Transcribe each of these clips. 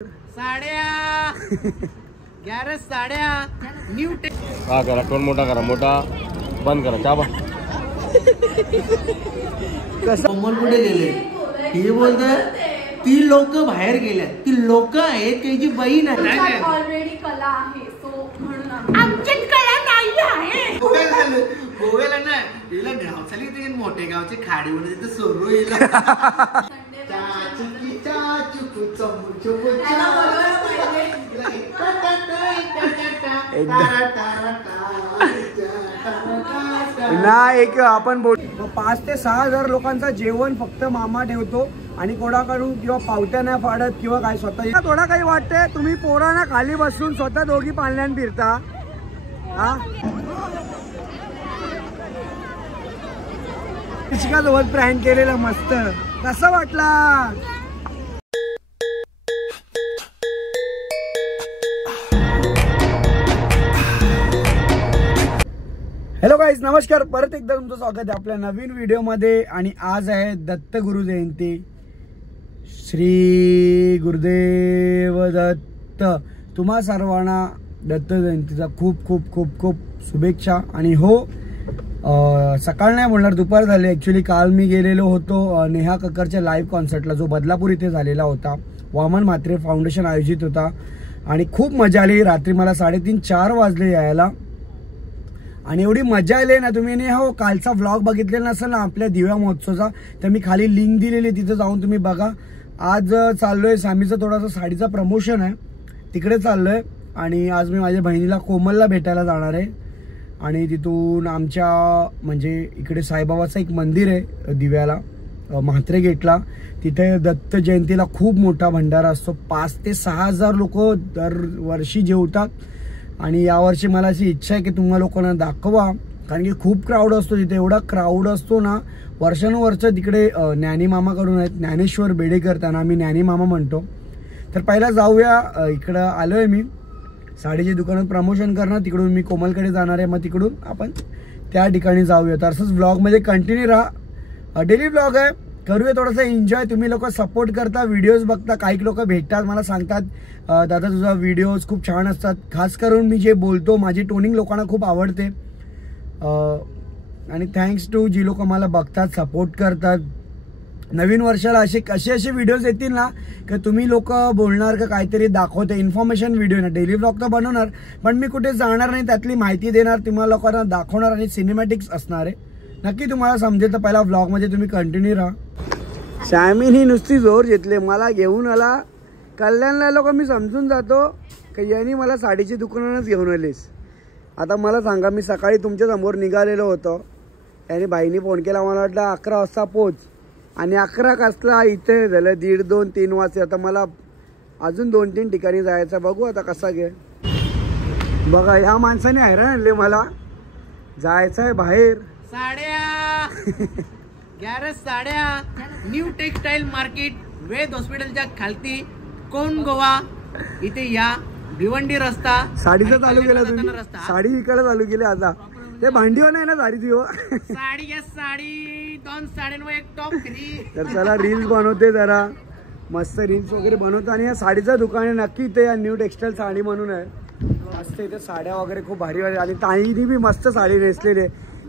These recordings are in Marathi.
साड्या 11 साड्या न्यू हा करा, टोन मोठा करा, मोठा बंद करा, चाबा कोमल कुठे गेले? हे बोलतोय ती लोक बाहेर गेल्या, ती लोक आहेत त्याची बहीण आहे. ऑलरेडी कला आहे सो म्हणून आमच्यात कला नाही आहे. गोव्याला ना हिला गावचाली ते मोठे गावचे खाडी म्हणून तिथे सोरू हिला ना एक आपण 5 ते 6 हजार लोकांचा जेवण फक्त मामा ठेवतो आणि कोणाकडून किंवा पावत्या नाही फाडत किंवा काय स्वतः थोडा काही वाटतंय. तुम्ही पोरांना खाली बसून स्वतः दोघी पाळण्यान फिरता. हा सोबत प्रँक केलेला मस्त कसा वाटला? हॅलो गाईज, नमस्कार. परत एकदा तुमचं स्वागत आहे आपल्या नवीन व्हिडिओमध्ये. आणि आज आहे दत्त गुरु जयंती. श्री गुरुदेव दत्त. तुम्हा सर्वांना दत्त जयंतीचा खूप खूप खूप खूप शुभेच्छा. आणि हो, सकाळ नाही बोलणार, दुपार झाली. ॲक्च्युली काल मी गेलेलो होतो नेहा कक्करच्या लाईव्ह कॉन्सर्टला, जो बदलापूर इथे झालेला होता. वामन म्हात्रे फाउंडेशन आयोजित होता आणि खूप मजा आली. रात्री मला 3:30-4 वाजले यायला आणि एवढी मजा आली ना. तुम्ही नाही हो कालचा व्लॉग बघितलेला नसेल ना आपल्या दिव्या महोत्सवचा, तर मी खाली लिंक दिलेली, तिथं जाऊन तुम्ही बघा. आज चाललोय सामीचं थोडासा साडीचा प्रमोशन आहे, तिकडे चाललोय. आणि आज मी माझ्या बहिणीला कोमलला भेटायला जाणार आहे. आणि तिथून आमच्या म्हणजे इकडे साईबाबाचं एक मंदिर आहे दिव्याला, म्हात्रे गेटला. तिथे दत्त जयंतीला खूप मोठा भंडारा असतो. 5 ते 6 हजार लोक दरवर्षी जेवतात. आणि यावर्षी मला अशी इच्छा आहे की तुम्हा लोकांना दाखवा, कारण की खूप क्राऊड असतो तिथे. एवढा क्राऊड असतो ना, वर्षानुवर्ष. तिकडे ज्ञानी मामाकडून आहेत, ज्ञानेश्वर बेडेकर, त्यांना आम्ही ज्ञानी मामा म्हणतो. तर पहिला जाऊया, इकडं आलोय मी साडीच्या दुकानात प्रमोशन करणार. तिकडून मी कोमलकडे जाणार आहे, मग तिकडून आपण त्या ठिकाणी जाऊया. तर असंच ब्लॉगमध्ये कंटिन्यू राहा. डेली ब्लॉग आहे, करूया थोडासा एन्जॉय. तुम्ही लोक सपोर्ट करता, व्हिडिओज बघता, काही लोक भेटतात मला सांगतात दादा तुझा व्हिडिओज खूप छान असतात. खास करून मी जे बोलतो माझी टोनिंग लोकांना खूप आवडते. आणि थँक्स टू जी लोक मला बघतात, सपोर्ट करतात. नवीन वर्षाला असे व्हिडिओज येतील ना की तुम्ही लोक बोलणार का काहीतरी दाखवते, इन्फॉर्मेशन व्हिडिओ ना. डेली ब्लॉग तर बनवणार, पण मी कुठे जाणार नाही, त्यातली माहिती देणार, तुम्हाला लोकांना दाखवणार आणि सिनेमॅटिक्स असणार आहे. नक्की तुम्हाला समजेल. तर पहिला ब्लॉगमध्ये तुम्ही कंटिन्यू राहा. शायमीनी नुसती जोर घेतले, मला घेऊन आला. कल्याणला लोक मी समजून जातो की यांनी मला साडीची दुकानानच घेऊन आलीस. आता मला सांगा, मी सकाळी तुमच्या समोर निघालेलो होतो, याने बाईनी फोन केला, मला वाटलं 11 वाजता पोच. आणि 11 कसला इथे झालं 1:30, 2, 3 वाजता. आता मला अजून 2-3 ठिकाणी जायचं. बघू आता कसा घे. बघा ह्या माणसाने हैराण आणले मला. जायचं आहे बाहेर. साड्या 11 साड्या न्यू टेक्सटाईल मार्केट, वेद हॉस्पिटलच्या खालती, कोण गोवा इथे या. भिवंडी रस्ता. साडीचं चालू केलं तुम्ही, साडी विकायला चालू केली आता. ते भांडीवर नाही ना साडीची हो. साडी 2 साड्यांवर एक टॉप फ्री. तर चला रील्स बनवते, जरा मस्त रील्स वगैरे बनवतो. आणि या साडीचं दुकान आहे नक्की इथे, या न्यू टेक्सटाईल साडी म्हणून आहे. मस्त इथे साड्या वगैरे खूप भारी भारी. आणि ताईनी बी मस्त साडी नेसलेली आहे.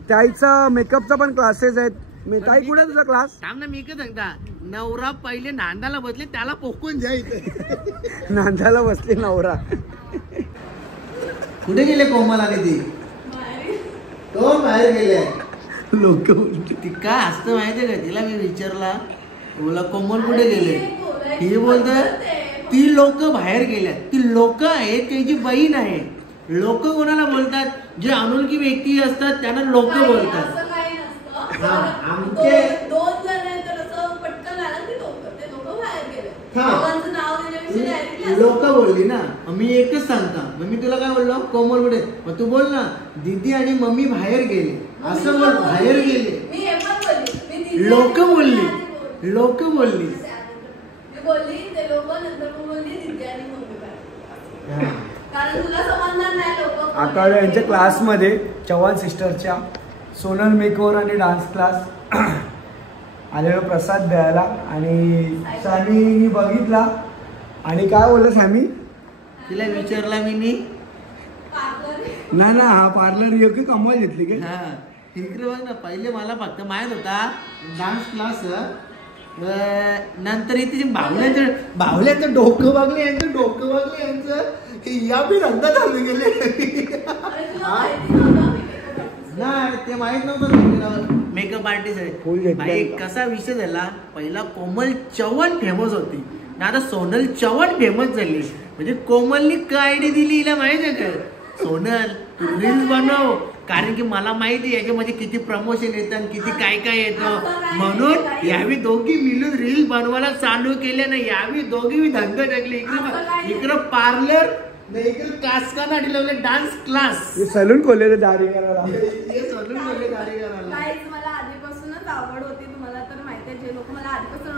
ताईचा मेकअपचा पण क्लासेस आहेत. मी ताई कुठे तुझा क्लास? थांब ना, मी काय सांगता, नवरा पहिले नांदाला बसले त्याला पोकून जायचं. नांदाला बसले नवरा. कुठे गेले कोमल आणि ती? तो बाहेर गेले. लोक ती काय असतं माहितीये का? तिला मी विचारला, बोला कोमल कुठे गेले? ही बोलतोय ती लोक बाहेर गेल्या, ती लोक आहेत त्याची बहीण आहे. लोक कोणाला बोलतात? जे अनोळखी व्यक्ती असतात त्यांना लोक बोलतात. आमचे 2 जण आहेत, तर असं पटकन आला की ते लोक बाहेर गेले. दोघांचं नाव दिल्याविषयी डायरेक्टली लोक बोलली ना. मी एकच सांगता, मग मी तुला काय बोललो? कोमल कुठे? मग तू बोल ना, दीदी आणि मम्मी बाहेर गेले असं बोल. बाहेर गेले. मी हे पण बोलली, लोक बोलली, लोक बोलली. मी बोलली ते लोक, नंतर बोलली दीदी आणि मम्मी बाहेर. कारण तुला समजणार नाही लोक. आता यांच्या क्लासमध्ये चव्हाण सिस्टरच्या सोनल मेकओव्हर आणि डान्स क्लास आलेलो प्रसाद द्यायला. आणि सानी बघितला आणि काय बोललं सॅमी? तिला विचारला मी नाही ना, हा पार्लर योग्य कमवाय घेतली की. हा इकडे बघ ना, पहिले मला फक्त माहित होता डान्स क्लास, नंतर इथे बाहुल्यांचं डोकं बघले, यांचं डोकं बघले, यांचं या बी धंदा चालू गेले. नाही ते माहित नव्हतं मेकअप आर्टिस्ट आहे भाई. कसा विषय झाला, पहिला कोमल चव्हाण फेमस होती ना, आता सोनल चव्हाण फेमस झाली. म्हणजे कोमलनी काय आयडिया दिली हिला माहित आहे का, सोनल तू रील्स बनव, कारण की मला माहिती आहे याच्यामध्ये किती प्रमोशन येतं, किती काय काय येतं, म्हणून यावी दोघी मिळून रील्स बनवायला चालू केले ना. यावी दोघी मी धंदा टाकले, इकडं पार्लर इकडे कास्काना लावले डान्स क्लास, सलून खोलले दाढी करायला. मला आधीपासूनच आवड होती, तुम्हाला तर माहिती आहे, जे लोक मला आधीपासून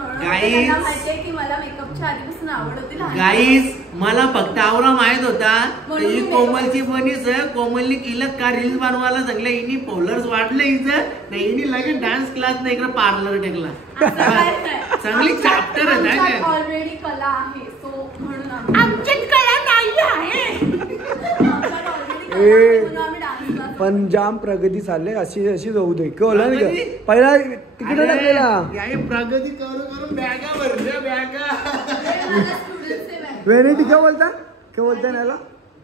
माहितीये की मला मेकअपच्या आधीपासून आवड होती. गाईस मला फक्त आवरा माहित होता ही कोमलची बनीच, कोमलनी केलं का रील्स बनवायला सांगलं, हिनी फॉलोअर्स वाढले हिचं, नाही हिनी लगेच डान्स क्लास नाही इकडे पार्लर टेकला. चांगली चॅप्टर आहे, ऑलरेडी कला आहे, सो म्हणून आमच्यात कला नाही आहे. पण जाम प्रगती चालले, अशी अशी जाऊ दे. कळलं नाही का, पहिला तिकीट टाकलेला प्रगती करून बॅगा भरल्या बॅगा. वेणी काय बोलता, काय बोलता याला,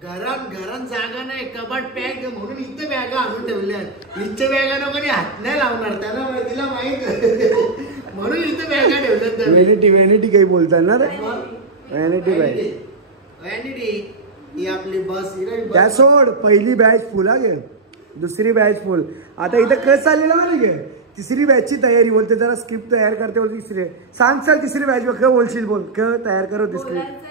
घरात जागा नाही, कबाट पॅक म्हणून इथे बॅगा आणून ठेवल्या. इथे बॅगा कोणी हात नाही लावणार, त्यांना तिला माहित म्हणून इथे बॅगा ठेवल्यात. वेनिटी काही बोलता ना रे, वेनिटी बाई, वेनिटी ही आपली बस. त्या सोड, पहिली बॅच फुल गे, दुसरी बॅच फुल. आता इथं कसं चाललेलं माहिती गे, तिसरी बॅचची तयारी बोलते, जरा स्क्रिप्ट तयार करते बोलते. तिसरी सांग सर, तिसरी बॅच बघ काय बोलशील, बोल काय तयार करत स्क्रिप्ट.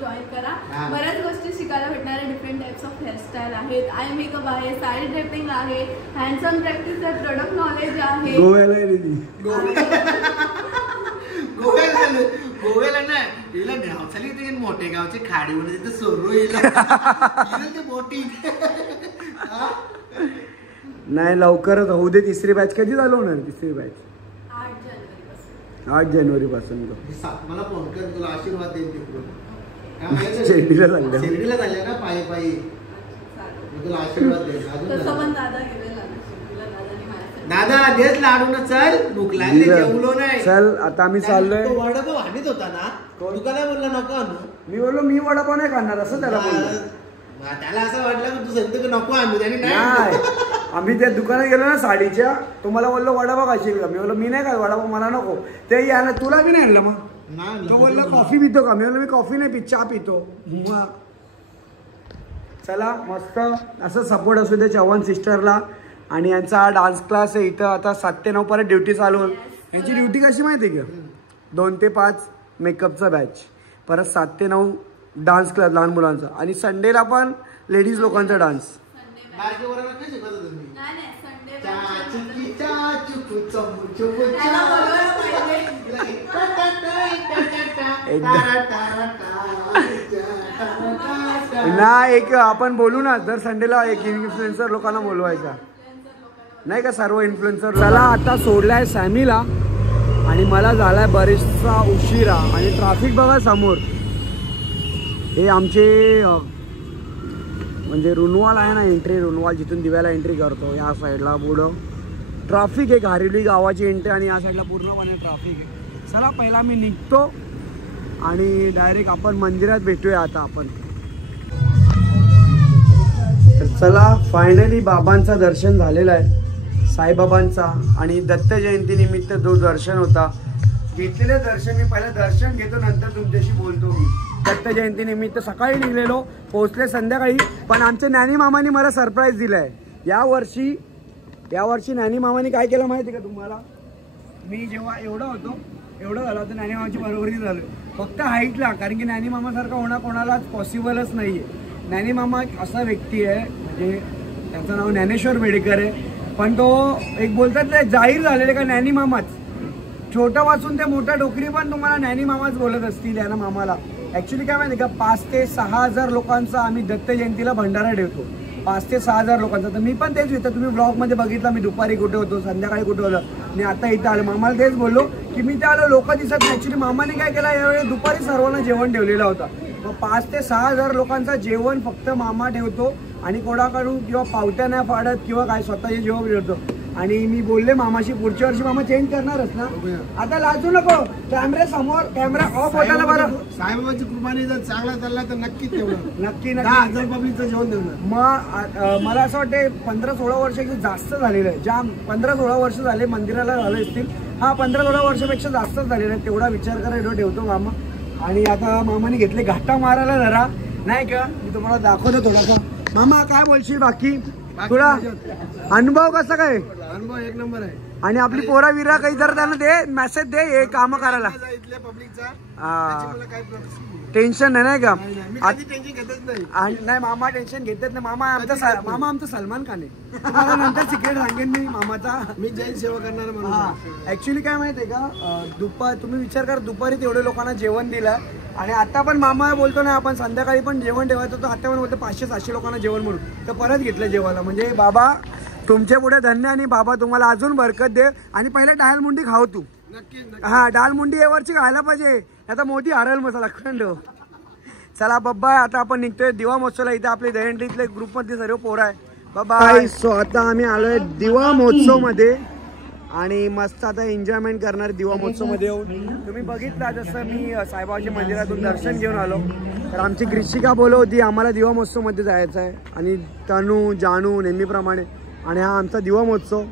जॉईन करा, बऱ्याच गोष्टी शिकायला भेटणार आहे. डिफरंट टाइप्स ऑफ हेअरस्टाईल आहेत, आय मेकअप आहे, साडी ड्रेपिंग आहे, हँडसम प्रॅक्टिस आहे, प्रोडक्ट नॉलेज आहे. गोव्याला ना हिला गावचाली ते मोठे गावचे खाडी म्हणून तिथे सोडू ते बोटी. नाही लवकरच होऊ दे. तिसरी बॅच कधी चालू होणार, तिसरी बॅच 8 जानेवारी पासून. मला फोन कर, तुला आशीर्वाद देईन तिकडून. शिर्डीला चालल्या ना पायी पायी, तुला आशीर्वाद देईन. दादा देत लाडू ना, चल भूक लागली, जेवलो नाही. चल आता आम्ही चाललोय. वडापाव हानीत होता ना, तू काय बोलला नको आणू. मी बोललो मी वडापाव नाही खाणार असं त्याला बोललो. त्याला असं वाटलं की तू सांगतो की नको आणू, त्याने नाही. आम्ही त्या दुकानात गेलो ना साडीच्या, तुम्हाला बोललो वडापाव खाशील का, मी बोललो मी नाही खात वडापाव, मला नको. ते यायला तुला बी नाही आणलं, मग तो बोललो कॉफी पितो का, मी बोललो मी कॉफी नाही पित, चहा पितो. मग चला मस्त असं सपोर्ट असू दे चव्हाण सिस्टरला. आणि यांचा हा डान्स क्लास आहे इथं, आता 7 ते 9 परत ड्युटी चालू होईल. यांची ड्युटी कशी माहिती आहे का, 2 ते 5 मेकअपचा बॅच, परत 7 ते 9 डान्स क्लास लहान मुलांचा, आणि संडेला पण लेडीज लोकांचा डान्स. ना एक आपण बोलू ना, जर संडेला एक इन्फ्लुएन्सर लोकांना बोलवायचा नाही का, सर्व इन्फ्लुएन्सर. चला आता सोडलाय सॅमीला, आणि मला झालाय बरेचसा उशिरा, आणि ट्रॅफिक बघा समोर. हे आमचे म्हणजे रुनवाल आहे ना, एंट्री रुनवाल, जिथून दिव्याला एंट्री करतो, या साईडला पुढं ट्रॅफिक आहे. घारिवली गावाची एंट्री, आणि या साईडला पूर्णपणे ट्रॅफिक आहे. चला पहिला मी निघतो, आणि डायरेक्ट आपण मंदिरात भेटूया आता आपण. तर चला फायनली बाबांचं दर्शन झालेलं आहे, साईबाबांचा, आणि दत्त जयंती निमित्त जो दर्शन होता घेतलेलं दर्शन. मी पहिलं दर्शन घेतो, नंतर तुमच्याशी बोलतो. मी दत्त जयंती निमित्त सकाळी निघलेलो, पोहोचले संध्याकाळी. पण आमच्या ज्ञानी मामानी मला सरप्राईज दिलाय यावर्षी ज्ञानी मामानी काय केलं माहिती का तुम्हाला, मी जेव्हा एवढं झालं तर ज्ञानी मामाची बरोबरी झालं, फक्त हाईटला. कारण की ज्ञानी मामासारखा होणं कोणालाच पॉसिबलच नाही आहे. ज्ञानी मामा असा व्यक्ती आहे, म्हणजे त्याचं नाव ज्ञानेश्वर बेडेकर आहे, पण तो एक बोलतात ते जाहीर झालेले का ज्ञानी मामाच. छोटं वाचून ते मोठ्या डोकरी पण तुम्हाला ज्ञानी मामाच बोलत असतील या मामाला. ॲक्च्युली काय माहिती का, 5 ते 6 हजार लोकांचा आम्ही दत्त जयंतीला भंडारा ठेवतो, 5 ते 6 हजार लोकांचा. तर मी पण तेच येतं, तुम्ही ब्लॉगमध्ये बघितलं मी दुपारी कुठे होतो, संध्याकाळी कुठे होतं, मी आता इथं आलो. मामाला तेच बोललो की मी त्या लोक दिसत नाही. ऍक्च्युली मामाने काय केलं, यावेळी दुपारी सर्वांना जेवण ठेवलेला होता. मग 5 ते 6,000 लोकांचा जेवण फक्त मामा ठेवतो आणि कोणाकडून किंवा पावत्या नाही फाडत किंवा काय स्वतःचे जेवण ठेवतो. आणि मी बोलले मामाशी पुढच्या वर्षी मामा चेंज करणारच ना. आता लाजू नको, कॅमेरा समोर, कॅमेरा ऑफ होता ना. बरं साईबाबाची कृपाने जर चांगला चालला तर नक्कीच तेवढं नक्की 10,000 पब्लिकचं जेवण देणार. मग मला असं वाटते 15-16 वर्षापेक्षा जास्त झालेलं आहे. जाम 15-16 वर्ष झाले मंदिराला झाले असतील. हा 15-16 वर्षापेक्षा जास्तच झालेला आहे. तेवढा विचार करायला ठेवतो मामा. आणि आता मामाने घेतले घाटा मारायला जरा, नाही का. मी तुम्हाला दाखवतो थोडासा. मामा काय बोलशील बाकी तुला अनुभव कसा काय? अनुभव एक नंबर आहे. आणि आपली पोरा विरा काही जर त्यांना दे मेसेज दे हे काम करायला. इथल्या पब्लिकचा टेन्शन नाही का. टेन्शन घेतच नाही. आणि नाही मामा टेन्शन घेतच नाही. मामा आमचा सलमान खान आहे. तुम्हाला नंतर सिक्रेट सांगेन मी मामाचा. मी जैन सेवा करणार म्हणून. हा ऍक्च्युली काय माहितीये का, तुम्ही विचार करा दुपारी तेवढे लोकांना जेवण दिलं आणि आता पण मामा बोलतो ना आपण संध्याकाळी पण जेवण ठेवायचं. तो आता पण बोलतो 500-700 लोकांना जेवण म्हणून. तर परत घेतलं जेवायला. म्हणजे बाबा तुमच्या पुढे धन्य आणि बाबा तुम्हाला अजून बरकत दे. आणि पहिले डाळ मुंडी खाव तू. नक्की. हा डाळ मुंडी यावरची खायला पाहिजे. आता मोदी हरल मसाला खंड. चला बाबा आता आपण निघतोय दिवा महोत्सवला. इथे आपले दहीहंडीतले ग्रुपमधले सर्व पोरं आहे. बाबा सो आता आम्ही आलोय दिवा महोत्सव मध्ये आणि मस्त आता एन्जॉयमेंट करणार दिवा महोत्सव मध्ये येऊन. तुम्ही बघितला जसं मी साईबाबाच्या मंदिरातून दर्शन घेऊन आलो. तर आमची ग्रीशिका बोलत होती आम्हाला दिवा महोत्सव मध्ये जायचं आहे. आणि तनू जानू नेहमीप्रमाणे. आणि हा आमचा दिवा महोत्सव.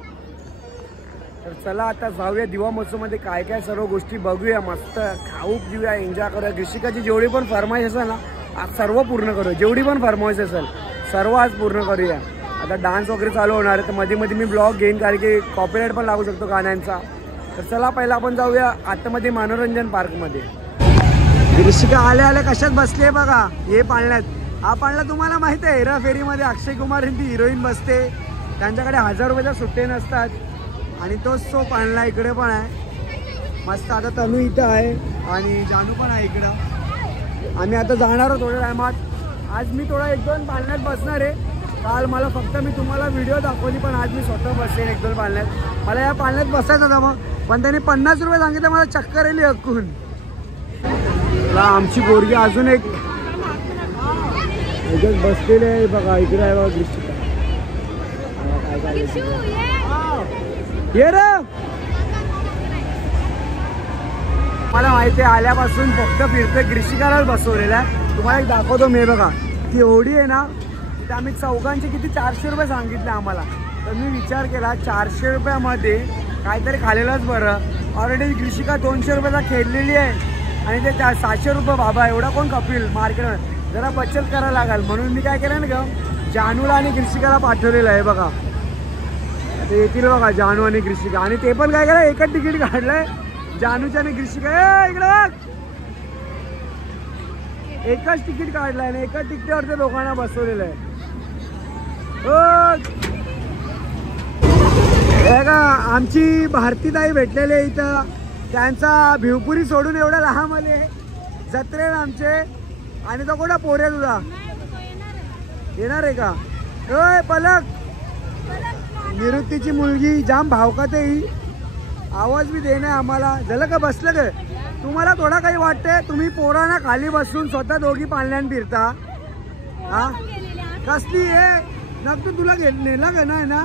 तर चला आता जाऊया दिवा महोत्सव मध्ये काय काय सर्व गोष्टी बघूया. मस्त खाऊ पिऊया एन्जॉय करूया. ग्रीशिकाची जेवढी पण फरमाईश असेल ना आज सर्व पूर्ण करूया. जेवढी पण फरमाईश असेल सर्व आज पूर्ण करूया. आता डान्स वगैरे चालू होणार आहे तर मध्ये मध्ये मी ब्लॉग घेईन कारण की कॉपीराईट पण लागू शकतो गाण्यांचा. तर चला पहिला आपण जाऊया आतमध्ये मनोरंजन पार्क मध्ये. ग्रीशिका आल्या आल्या कशात बसले बघा हे पाळण्यात. हा पाळणा तुम्हाला माहिती आहे हेराफेरीमध्ये अक्षय कुमार ही हिरोईन बसते. त्यांच्याकडे 1000 रुपयाच्या सुट्टे नसतात. आणि तोच तो पाळणा इकडे पण आहे मस्त. आता तनू इथं आहे आणि जानू पण आहे इकडं. आम्ही आता जाणार आहोत थोड्या टायमात. आज मी थोडा 1-2 पाळण्यात बसणार आहे. काल मला फक्त मी तुम्हाला व्हिडिओ दाखवली पण आज मी स्वतः बसेन 1-2 पाळण्यात. मला या पाळण्यात बसायचं होतं मग पण त्यांनी 50 रुपये सांगितलं. मला चक्कर आली हक्कून. आमची पोरगी अजून एक बसलेली आहे बघा. इकडे आहे बघा ग्रीशिका. ये रे मला माहिती आहे आल्यापासून फक्त फिरते ग्रीशिकालाच बसवलेला आहे. तुम्हाला एक दाखवतो मी बघा. ती एवढी आहे ना तिथे आम्ही चौघांचे किती 400 रुपये सांगितले आम्हाला. तर मी विचार केला 400 रुपयामध्ये काहीतरी खालेलंच बरं. ऑलरेडी ग्रीशिका 200 रुपयाला खेळलेली आहे आणि ते 700 रुपये बाबा एवढा कोण कपील मार्केटमध्ये. जरा बचत करायला लागेल म्हणून मी काय केलं ना ग जानूला आणि ग्रीशिकाला पाठवलेलं आहे बघा. ते येतील बघा जानू आणि ग्रीशिका. आणि ते पण काय केलं एकच तिकीट काढलंय जानूच्या आणि ग्रीशिका. इकडं एकच तिकीट काढलंय आणि एकाच तिकीटावर ते लोकांना बसवलेलं आहे. का आमची भारतीताई भेटलेले इथं. त्यांचा भिवपुरी सोडून एवढा लहान आले जत्रेला आमचे. आणि तो कोणा पोरे तुझा येणार आहे का? ओय पलक निवृत्तीची मुलगी जाम भावकात आहे ही. आवाज बी देणे आम्हाला. झालं का बसलं का तुम्हाला थोडा काही वाटतंय? तुम्ही पोरांना खाली बसून स्वतः दोघी पाळण्यान फिरता. हा कसली आहे नक्की तुला नेला का नाही ना?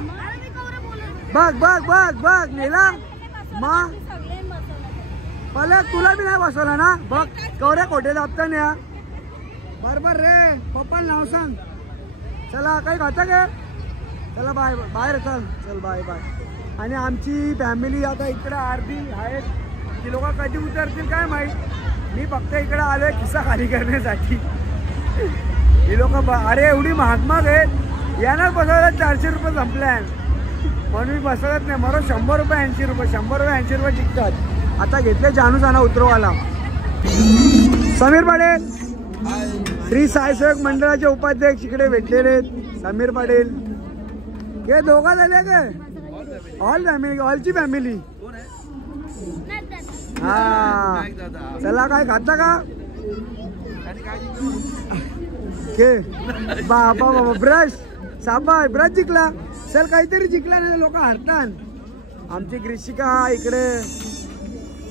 बघ बघ बघ बघ नेला मा पलक तुला बी नाही बसवला ना. बघ कवऱ्या खोटे दाबता न्या बरोबर रे. पप्पाला नाव सांग. चला काही खाता का? चला बाय बाहेर चल चल बाय बाय. आणि आमची फॅमिली आता इकडे अर्धी आहेत. ती लोक कधी उतरतील काय माहीत. मी फक्त इकडे आलोय खिस्सा खाली करण्यासाठी. ही लोक अरे एवढी महाग आहेत यानं बसवलं 400 रुपये संपल्या म्हणून मी बसवत नाही. मला 100 रुपये 80 रुपये 100 रुपये 80 रुपये टिकतात. आता घेतले जानू जाणं उतरवाला. समीर पाटील श्री साईसेवक मंडळाचे उपाध्यक्ष इकडे भेटलेले समीर पाटील. हे दोघं झाले काय ऑल फॅमिली ऑलची फॅमिली. हा चला काय खाता का? के बाबा बाबा ब्रश साबा ब्रश जिंकला. चल काहीतरी जिंकला नाही लोक हरतात. आमची ग्रीशिका इकडे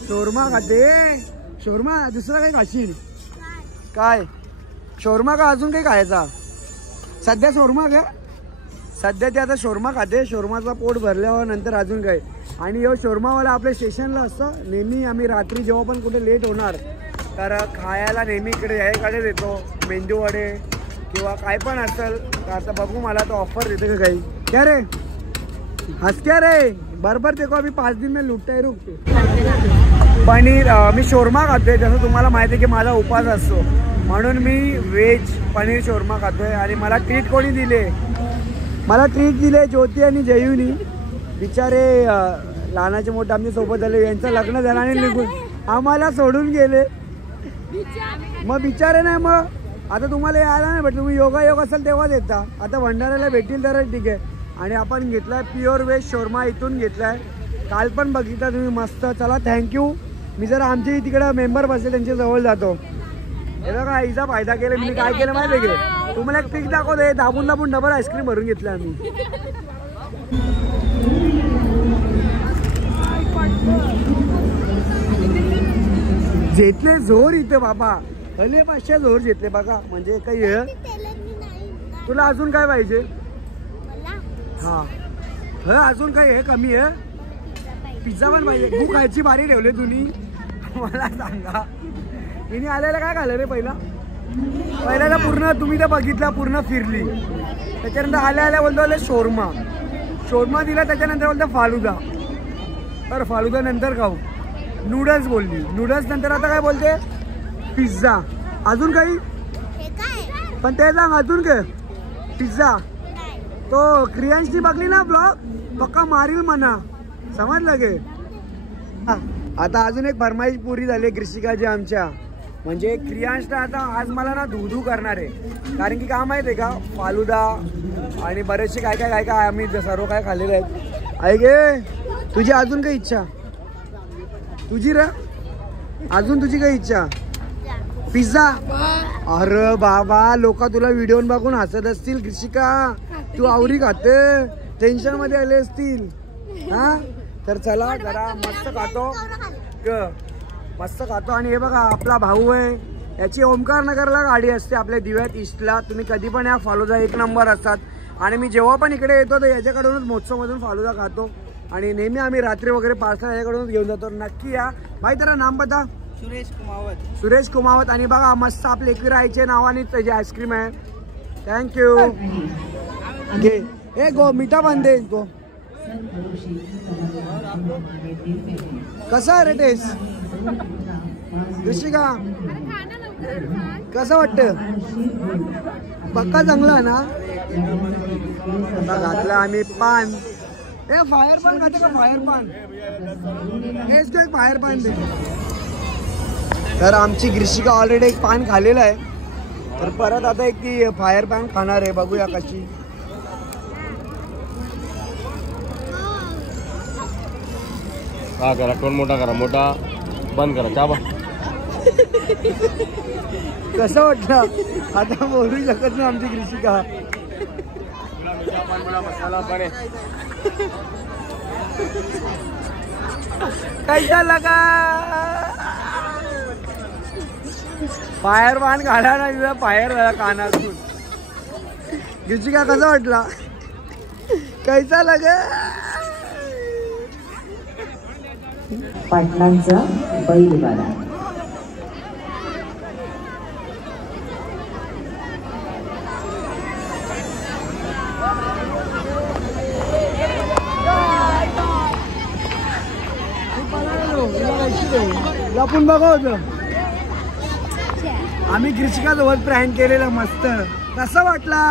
शोरमा खाते. शोरमा दुसरा काही खाशील काय? शोरमा का अजून काही खायचा? सध्या शोरमा का? सध्या ते आता शोरमा खाते. शोरमाचा पोट भरल्यावर नंतर अजून काय. आणि ह्यो शोरमावाला आपल्या स्टेशनला असतं नेहमी. आम्ही रात्री जेव्हा पण कुठे लेट होणार तर खायला नेहमी इकडे ह्याकडे देतो. मेंदू वडे किंवा काय पण असेल तर आता बघू मला तो ऑफर देते का काही. क्या रे हंस क्या रे बरोबर देखो अभी 5 दिन में लुटता है रुकते. पनीर मी शोरमा खातोय. जसं तुम्हाला माहिती आहे की माझा उपास असतो म्हणून मी व्हेज पनीर शोरमा खातोय. आणि मला ट्रीट कोणी दिले? मला ट्रीट दिले ज्योती आणि जयूनी. बिचारे लहानाचे मोठे आमच्या सोबत आले. यांचं लग्न झालं आणि निघून आम्हाला सोडून गेले. मग बिचारे नाही. मग आता तुम्हाला यायला नाही भेटलं. तुम्ही योग असेल तेव्हाच येता. आता भंडाऱ्याला भेटतील तरच ठीक आहे. आणि आपण घेतलाय प्युअर व्हेज शोरमा इथून घेतलाय. काल पण बघितला तुम्ही मस्त. चला थँक्यू. मी जर आमची तिकडं मेंबर बसले त्यांच्या जवळ जातो. हे बघा आईचा फायदा केला. मी काय केलं माहिती आहे की तुम्हाला एक पिक दाखवते. दाबून डबल आईस्क्रीम भरून घेतलं आम्ही. घेतले जोर इथे बाबा. भले 500 जोर घेतले बघा. म्हणजे काही हे तुला अजून काय पाहिजे? हा अजून काही हे कमी आहे? पिझ्झा पण पाहिजे. तू खायची बारी ठेवले तुम्ही मला सांगा. तिने आलेला काय खाल्लं रे? पहिल्याला पूर्ण तुम्ही तर बघितला पूर्ण फिरली. त्याच्यानंतर आल्या बोलतो शोरमा दिला. त्याच्यानंतर बोलतो फालुदा. तर फालुदा नंतर खाऊ. नूडल्स बोलली. नूडल्स नंतर आता काय बोलते? पिझ्झा. अजून काही पण ते सांग अजून काय? पिझ्झा. तो क्रियांशनी बघली ना ब्लॉग पक्का मारील म्हणा. समजलं गे? आता अजून एक फरमाईश पुरी झाली कृषिकाची आमच्या. म्हणजे क्रियांशला आता आज मला ना धू करणार आहे. कारण की काय माहिती आहे का फालुदा आणि बरेचसे काय आम्ही सर्व काय खाल्लेले आहेत. ऐके तुझी अजून काही इच्छा? तुझी रे अजून तुझी काही इच्छा? पिझ्झा. अरे बाबा लोक तुला व्हिडिओ बघून हसत असतील. कृषिका तू आवरी खाते. टेन्शन मध्ये आले असतील. हा तर चला जरा मस्त खातो. आणि हे बघा आपला भाऊ आहे. याची ओमकार नगरला गाडी असते आपल्या दिव्यात ईस्टला. तुम्ही कधी पण या फालुदा 1 नंबर असतात. आणि मी जेव्हा पण इकडे येतो तर याच्याकडूनच महोत्सवमधून फालुदा खातो. आणि नेहमी आम्ही रात्री वगैरे पार्सल याच्याकडूनच घेऊन जातो. नक्की या. भाई तेरा नाम बता. सुरेश कुमावत. आणि बघा मस्त आपले एकविरायचे नावाने त्याची आईस्क्रीम आहे. थँक्यू. घे ए गो मीठा बांधे गो. कसा रे टेस्ट? कृषिका कसं वाटतं? पक्का चांगला ना. आता घातला आम्ही पान. ए फायर पान खाते का? फायर पान हेच तो एक फायर पान दे. तर आमची कृषिका ऑलरेडी एक पान खाल्लेलं आहे. तर परत आता एक ती फायर पान खाणार आहे. बघूया कशी. हा करा टोन मोठा करा. मोठा बंद करा. चाबा कसं वाटलं? आता बोलू शकत नाही आमची कृषिका. कैसा लगा? फायर पान घाला ना तुझा फायर झाला कानातून. कृषिका कसा वाटला? कैसा लगा? पाटलांचा बैलगाडा. लपून बघा होतं. आम्ही कृषिका सोबत प्रँक केलेलं मस्त. कसं वाटला?